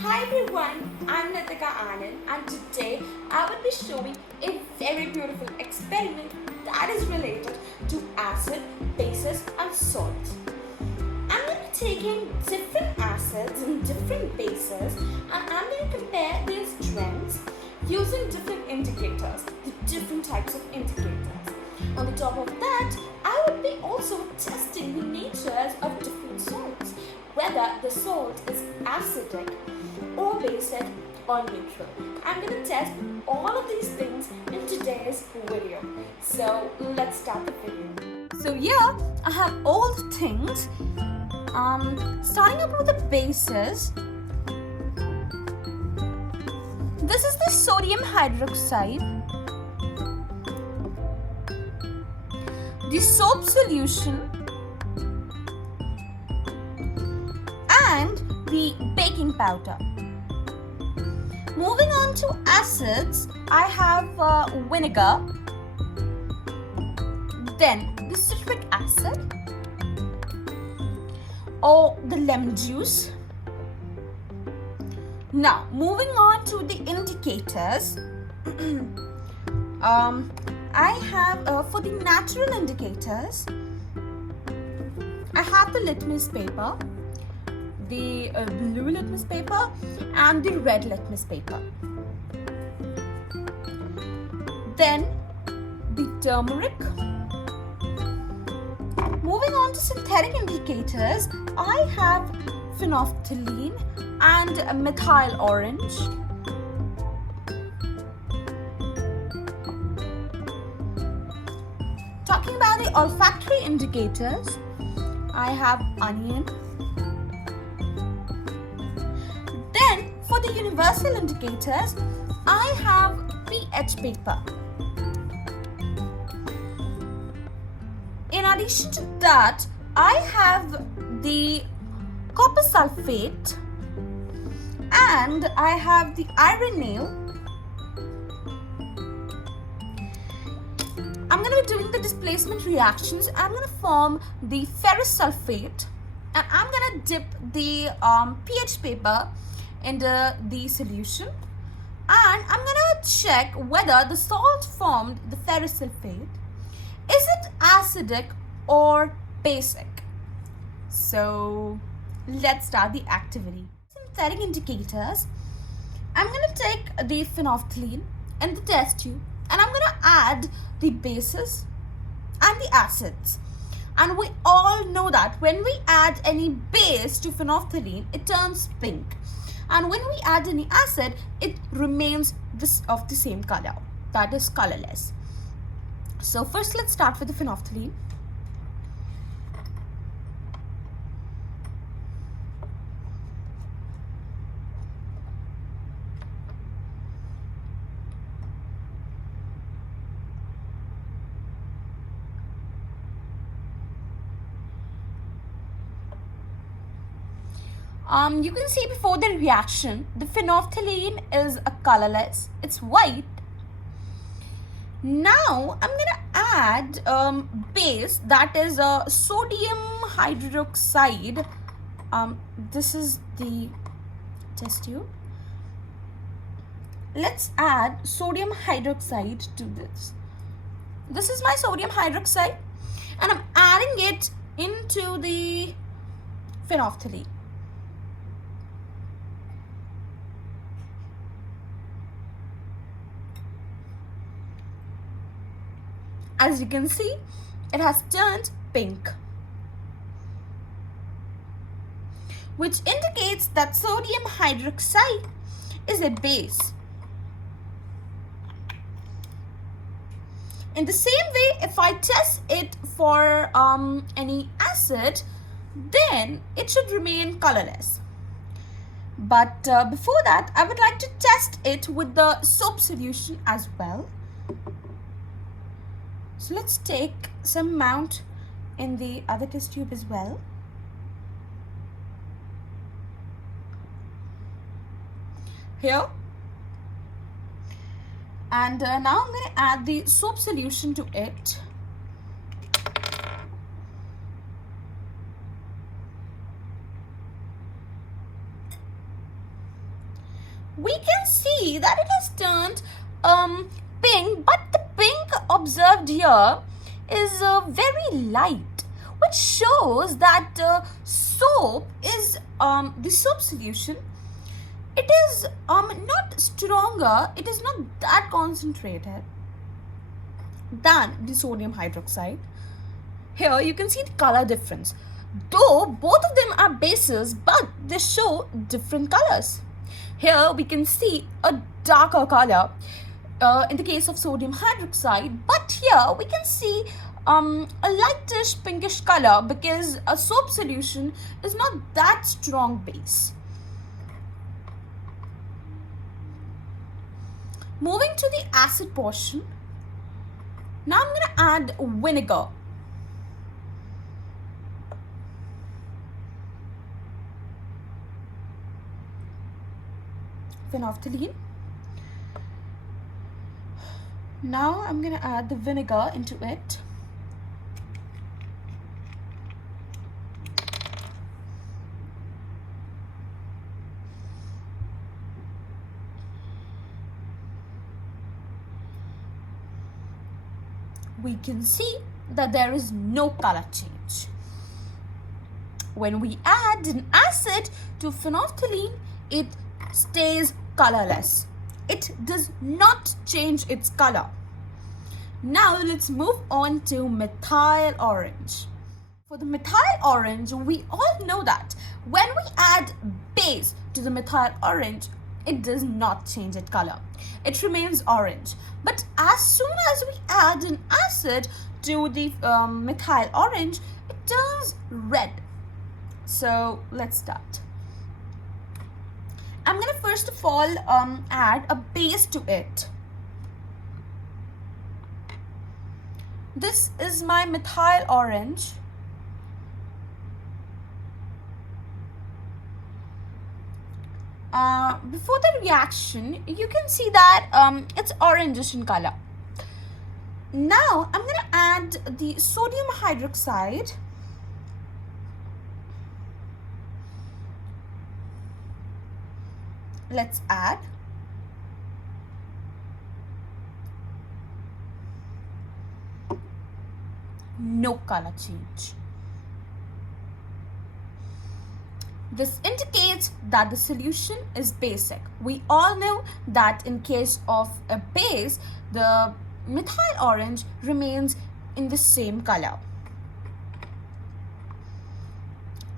Hi everyone, I'm Nitika Anand and today I will be showing a very beautiful experiment that is related to acid, bases and salts. I'm going to be taking different acids and different bases and I'm going to compare their strengths using different indicators, the different types of indicators. On the top of that, I will be also testing the natures of different salts, whether the salt is acidic or basic or neutral. I'm going to test all of these things in today's video. So let's start the video. So here I have all the things. Starting up with the bases. This is the sodium hydroxide, the soap solution, and the baking powder. Moving on to acids, I have vinegar, then the citric acid or the lemon juice. Now, moving on to the indicators, I have for the natural indicators, I have the litmus paper, the blue litmus paper and the red litmus paper. Then the turmeric. Moving on to synthetic indicators, I have phenolphthalein and methyl orange. Talking about the olfactory indicators, I have onion. Then for the universal indicators, I have pH paper. In addition to that, I have the copper sulfate and I have the iron nail. I'm going to be doing the displacement reactions. I'm going to form the ferrous sulfate and I'm going to dip the pH paper into the solution and I'm going to check whether the salt formed, the ferrous sulfate, is it acidic or basic. So let's start the activity. Synthetic indicators, I'm going to take the phenolphthalein and the test tube and I'm going to add the bases and the acids. And we all know that when we add any base to phenolphthalein, it turns pink. And when we add any acid, it remains of the same color, that is colorless. So first let's start with the phenolphthalein. You can see before the reaction, the phenolphthalein is a colorless, it's white. Now I'm going to add base, that is a sodium hydroxide. This is the test tube. Let's add sodium hydroxide to this. This is my sodium hydroxide and I'm adding it into the phenolphthalein. As you can see, it has turned pink, which indicates that sodium hydroxide is a base. In the same way, if I test it for any acid, then it should remain colorless. But before that, I would like to test it with the soap solution as well. So let's take some amount in the other test tube as well. Here. And now I'm going to add the soap solution to it. we can see that it has turned pink, but the pink observed here is very light, which shows that the soap solution, it is not stronger, it is not that concentrated than the sodium hydroxide. Here you can see the color difference. Though both of them are bases, but they show different colors. Here we can see a darker color in the case of sodium hydroxide, but here we can see a lightish pinkish color because a soap solution is not that strong base. Moving to the acid portion, now I'm going to add vinegar. Phenolphthalein. Now I'm going to add the vinegar into it. We can see that there is no color change. When we add an acid to phenolphthalein, it stays colorless. It does not change its color. Now let's move on to methyl orange. For the methyl orange, we all know that when we add base to the methyl orange, it does not change its color. It remains orange. But as soon as we add an acid to the methyl orange, it turns red. So let's start. I'm going to first of all add a base to it. This is my methyl orange. Before the reaction, you can see that it's orangish in color. Now I'm going to add the sodium hydroxide. Let's add. No color change. This indicates that the solution is basic. We all know that in case of a base, the methyl orange remains in the same color.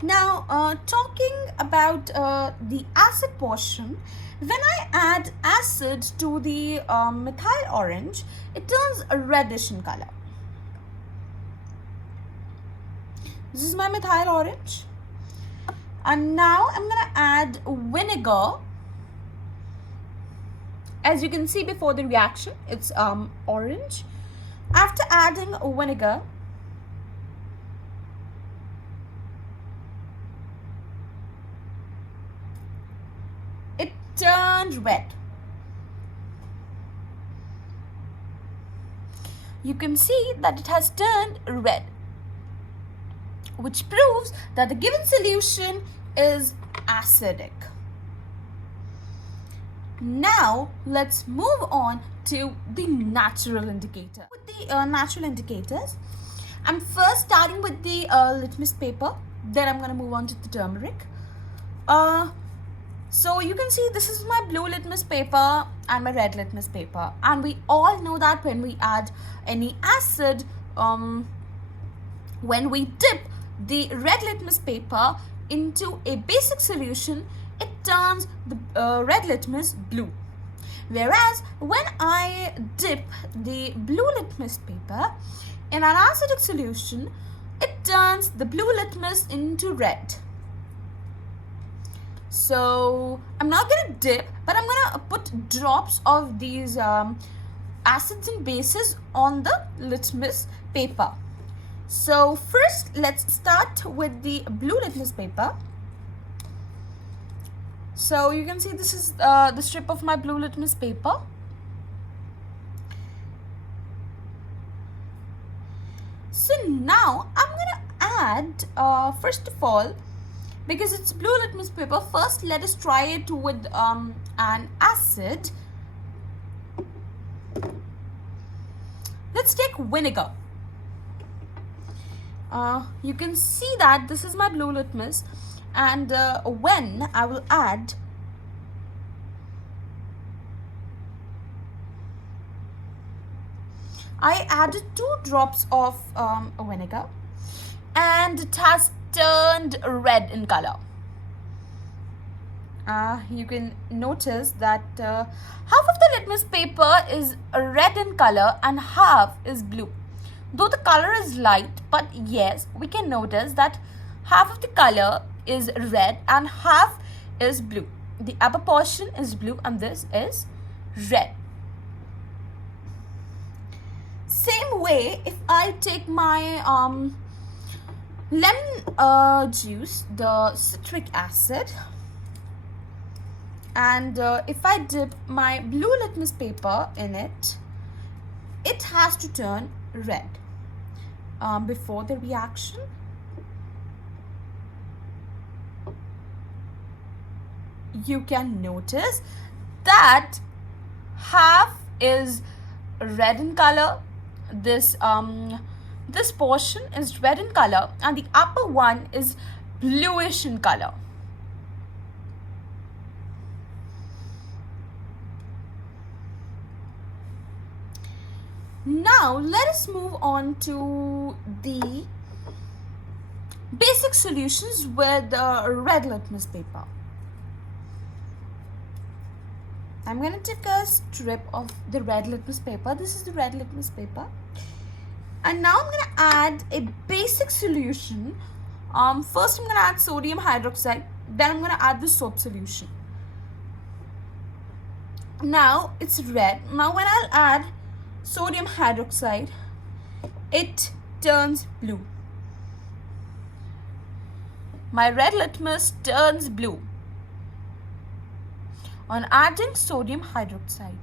Now, talking about the acid portion, when I add acid to the methyl orange, it turns reddish in color. This is my methyl orange. And now I'm going to add vinegar. As you can see before the reaction, it's orange. After adding vinegar, it turned red. You can see that it has turned red, which proves that the given solution is acidic. Now let's move on to the natural indicator. With the natural indicators, I'm first starting with the litmus paper, then I'm going to move on to the turmeric. So you can see this is my blue litmus paper and my red litmus paper, and we all know that when we add any acid, when we dip the red litmus paper into a basic solution, it turns the red litmus blue. Whereas when I dip the blue litmus paper in an acidic solution, it turns the blue litmus into red. So I'm not going to dip, but I'm going to put drops of these acids and bases on the litmus paper. So first, let's start with the blue litmus paper. So you can see this is the strip of my blue litmus paper. So now I'm going to add, first of all, because it's blue litmus paper, first let us try it with an acid. Let's take vinegar. You can see that this is my blue litmus, and when I will add I added 2 drops of vinegar, and it has turned red in color. You can notice that half of the litmus paper is red in color and half is blue. Though the color is light, but yes, we can notice that half of the color is red and half is blue. The upper portion is blue and this is red. Same way, if I take my lemon juice, the citric acid, and if I dip my blue litmus paper in it, it has to turn red. Before the reaction, you can notice that half is red in color, this portion is red in color, and the upper one is bluish in color. Now let us move on to the basic solutions with the red litmus paper. I'm going to take a strip of the red litmus paper. This is the red litmus paper. And now I'm going to add a basic solution. First I'm going to add sodium hydroxide. Then I'm going to add the soap solution. Now it's red. Now when I'll add sodium hydroxide, it turns blue. My red litmus turns blue on adding sodium hydroxide.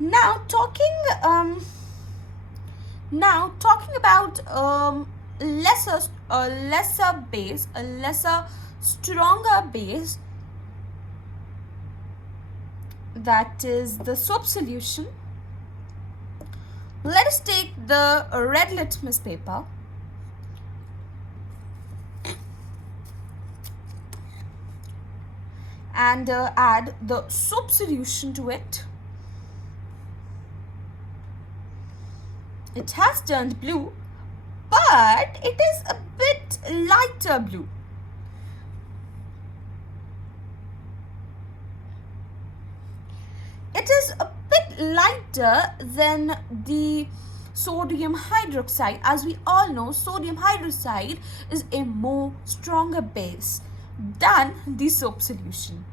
Now talking about stronger base, that is the soap solution. Let us take the red litmus paper and add the soap solution to it. It has turned blue, but it is a bit lighter blue. It is a bit lighter than the sodium hydroxide. As we all know, sodium hydroxide is a more stronger base than the soap solution.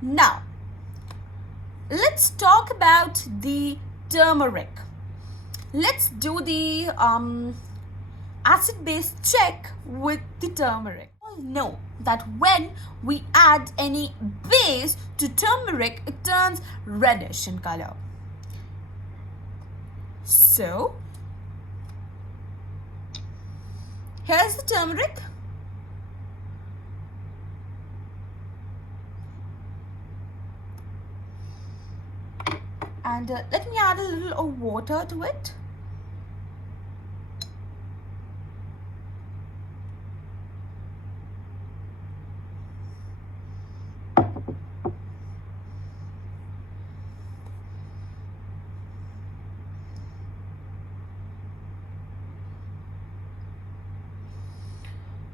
Now, let's talk about the turmeric. Let's do the acid-base check with the turmeric. We all know that when we add any base to turmeric, it turns reddish in color. So, here's the turmeric. And let me add a little of water to it.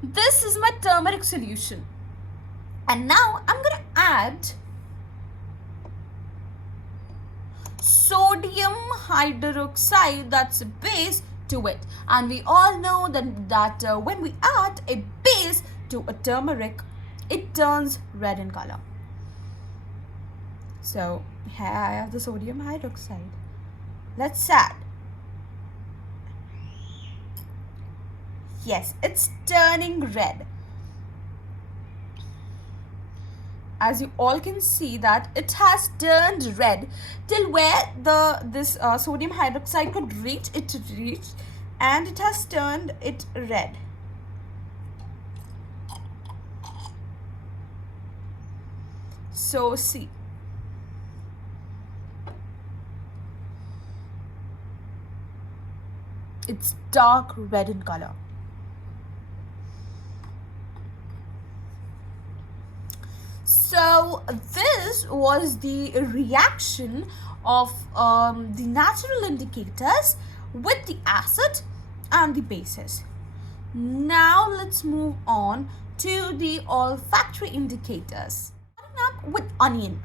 This is my turmeric solution. And now I'm going to add sodium hydroxide, that's a base, to it. And we all know that when we add a base to a turmeric, it turns red in color. So here I have the sodium hydroxide. Let's add. Yes, it's turning red. As you all can see that it has turned red till where this sodium hydroxide could reach. It reached and it has turned it red. So see, it's dark red in color. So this was the reaction of the natural indicators with the acid and the bases. Now let's move on to the olfactory indicators. Starting up with onion.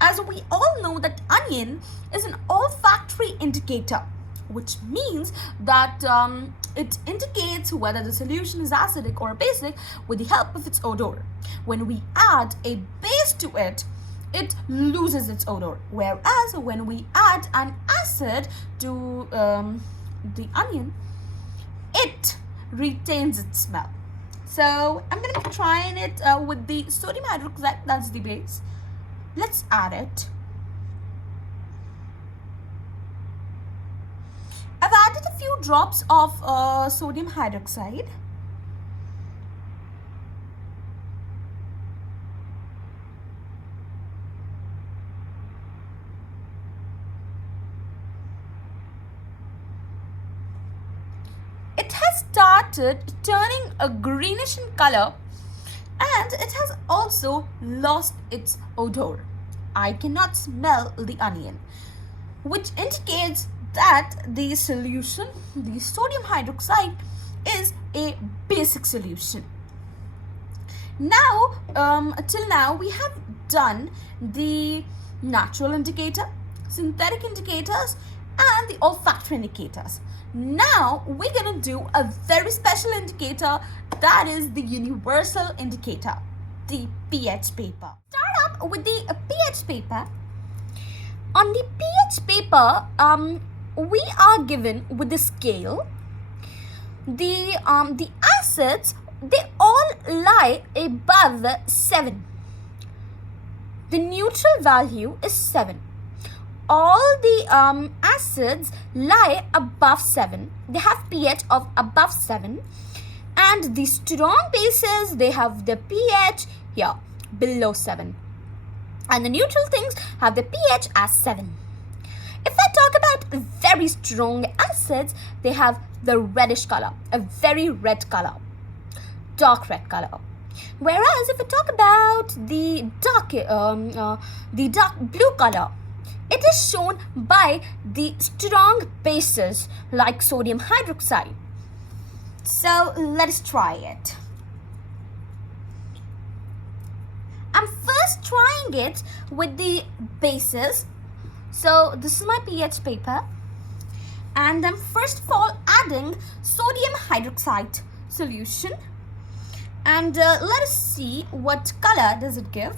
As we all know that onion is an olfactory indicator, which means that it indicates whether the solution is acidic or basic with the help of its odor. When we add a base to it, it loses its odor, whereas when we add an acid to the onion, it retains its smell. So I'm going to be trying it with the sodium hydroxide, that's the base. Let's add it. I've added a few drops of sodium hydroxide. It has started turning a greenish in color, and it has also lost its odor. I cannot smell the onion, which indicates that the solution, the sodium hydroxide, is a basic solution. Now, till now, we have done the natural indicator, synthetic indicators, and the olfactory indicators. Now, we're going to do a very special indicator, that is the universal indicator, the pH paper. Start up with the pH paper. On the pH paper, we are given with the scale. The acids, they all lie above 7. The neutral value is 7. All the acids lie above 7. They have pH of above 7. And the strong bases, they have the pH here below 7. And the neutral things have the pH as 7. If I talk about very strong acids, they have the reddish color, a very red color, dark red color. Whereas if I talk about the dark blue color, it is shown by the strong bases like sodium hydroxide. So let us try it. I'm first trying it with the bases. So this is my pH paper, and I'm first of all adding sodium hydroxide solution, and let us see what color does it give.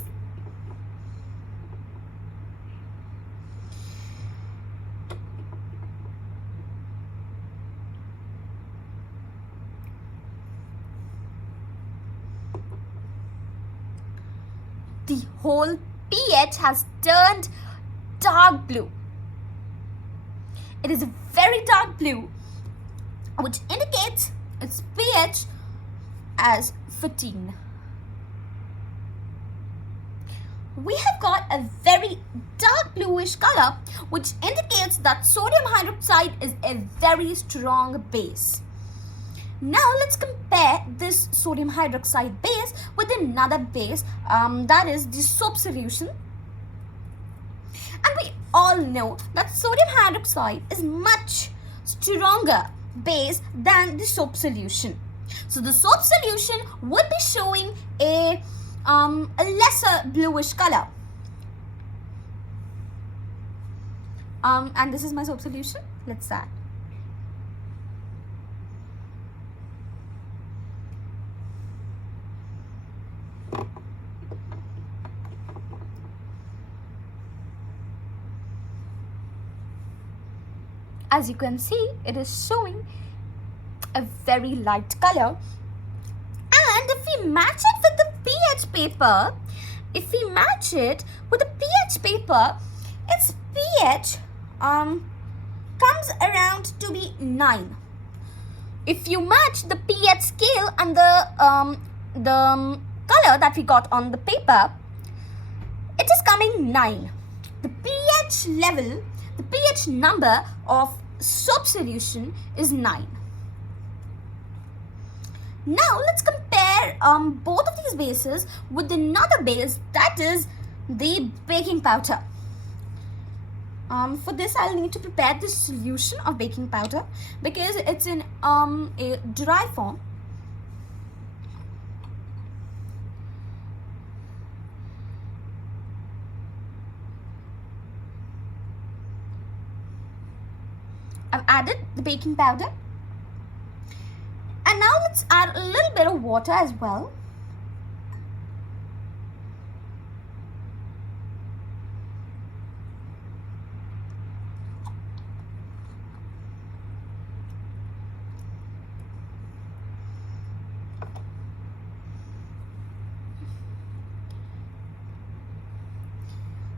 The whole pH has turned dark blue. It is a very dark blue, which indicates its pH as 15. We have got a very dark bluish color, which indicates that sodium hydroxide is a very strong base. Now let's compare this sodium hydroxide base with another base, that is the soap solution. And we all know that sodium hydroxide is much stronger base than the soap solution. So the soap solution would be showing a lesser bluish color. And this is my soap solution. Let's add. As you can see, it is showing a very light color. And if we match it with the pH paper, its pH comes around to be 9. If you match the pH scale and the color that we got on the paper, it is coming 9. The pH level, the pH number of soap solution is 9. Now let's compare both of these bases with another base, that is the baking powder. For this I'll need to prepare this solution of baking powder because it's in a dry form. I've added the baking powder. And now let's add a little bit of water as well.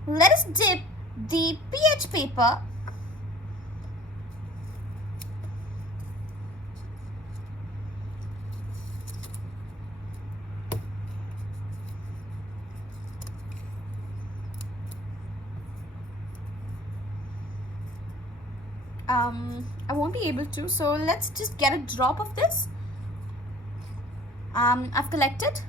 Let us dip the pH paper I won't be able to, so let's just get a drop of this. I've collected.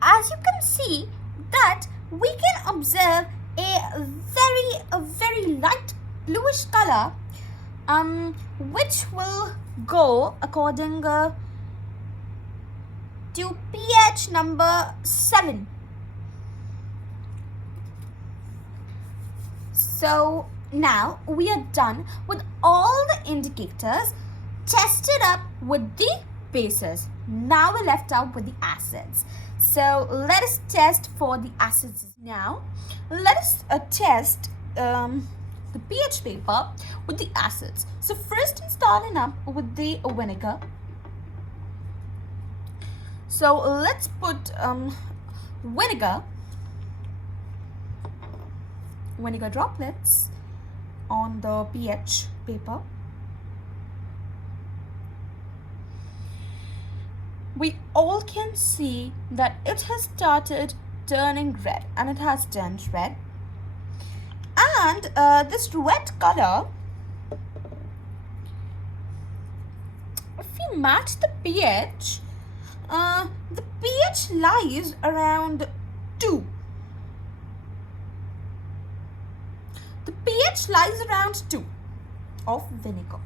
As you can see that we can observe a very light bluish color which will go according to pH number 7. So now we are done with all the indicators tested up with the bases. Now we're left out with the acids. So let us test for the acids. Now let us test the pH paper with the acids. So first I'm starting up with the vinegar. So let's put vinegar droplets on the pH paper. We all can see that it has started turning red, and it has turned red. And this red color, if we match the pH lies around 2. The pH lies around 2 of vinegar.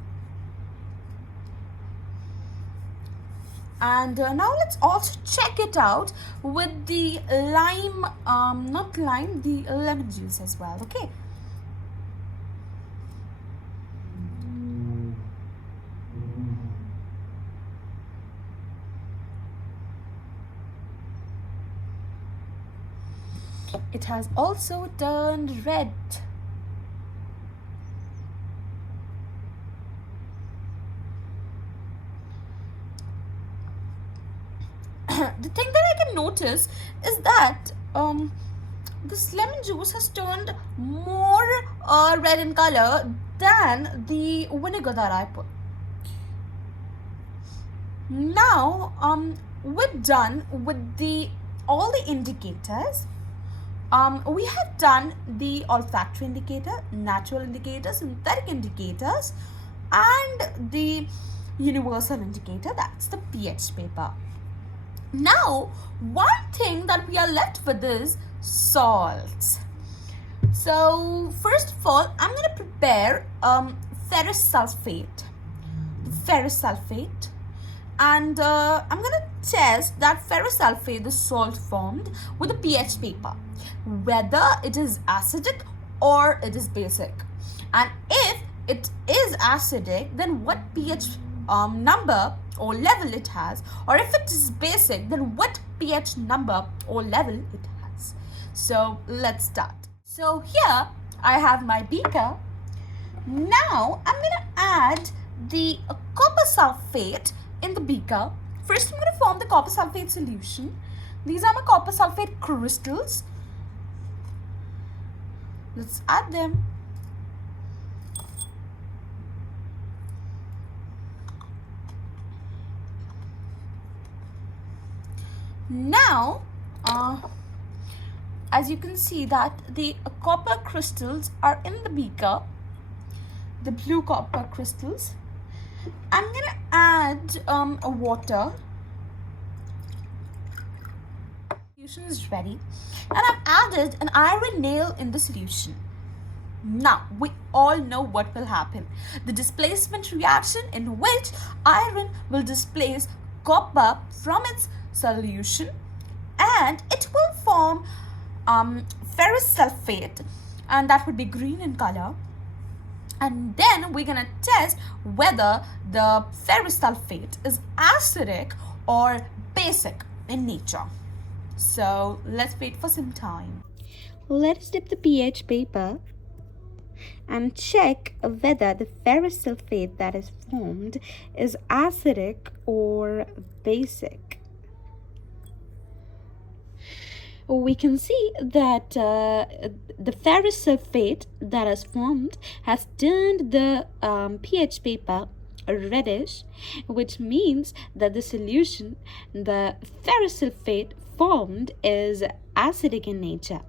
And now let's also check it out with the lime, the lemon juice as well, okay? It has also turned red. The thing that I can notice is that this lemon juice has turned more red in color than the vinegar that I put. Now we're done with all the indicators. We have done the olfactory indicator, natural indicator, synthetic indicators, and the universal indicator, that's the pH paper. Now, one thing that we are left with is salts. So, first of all, I'm going to prepare ferrous sulfate, and I'm going to test that ferrous sulfate, the salt formed, with a pH paper, whether it is acidic or it is basic. And if it is acidic, then what pH number or level it has, or if it is basic, then what pH number or level it has. So let's start. So here I have my beaker. Now I'm going to add the copper sulfate in the beaker. First I'm going to form the copper sulfate solution. These are my copper sulfate crystals. Let's add them. Now, as you can see that the copper crystals are in the beaker, the blue copper crystals. I'm going to add water. Solution is ready, and I've added an iron nail in the solution. Now we all know what will happen. The displacement reaction in which iron will displace copper from its solution, and it will form ferrous sulfate, and that would be green in color. And then we're gonna test whether the ferrous sulfate is acidic or basic in nature. So let's wait for some time. Let us dip the pH paper and check whether the ferrous sulfate that is formed is acidic or basic. We can see that the ferrous sulfate that is formed has turned the pH paper reddish, which means that the solution, the ferrous sulfate formed, is acidic in nature.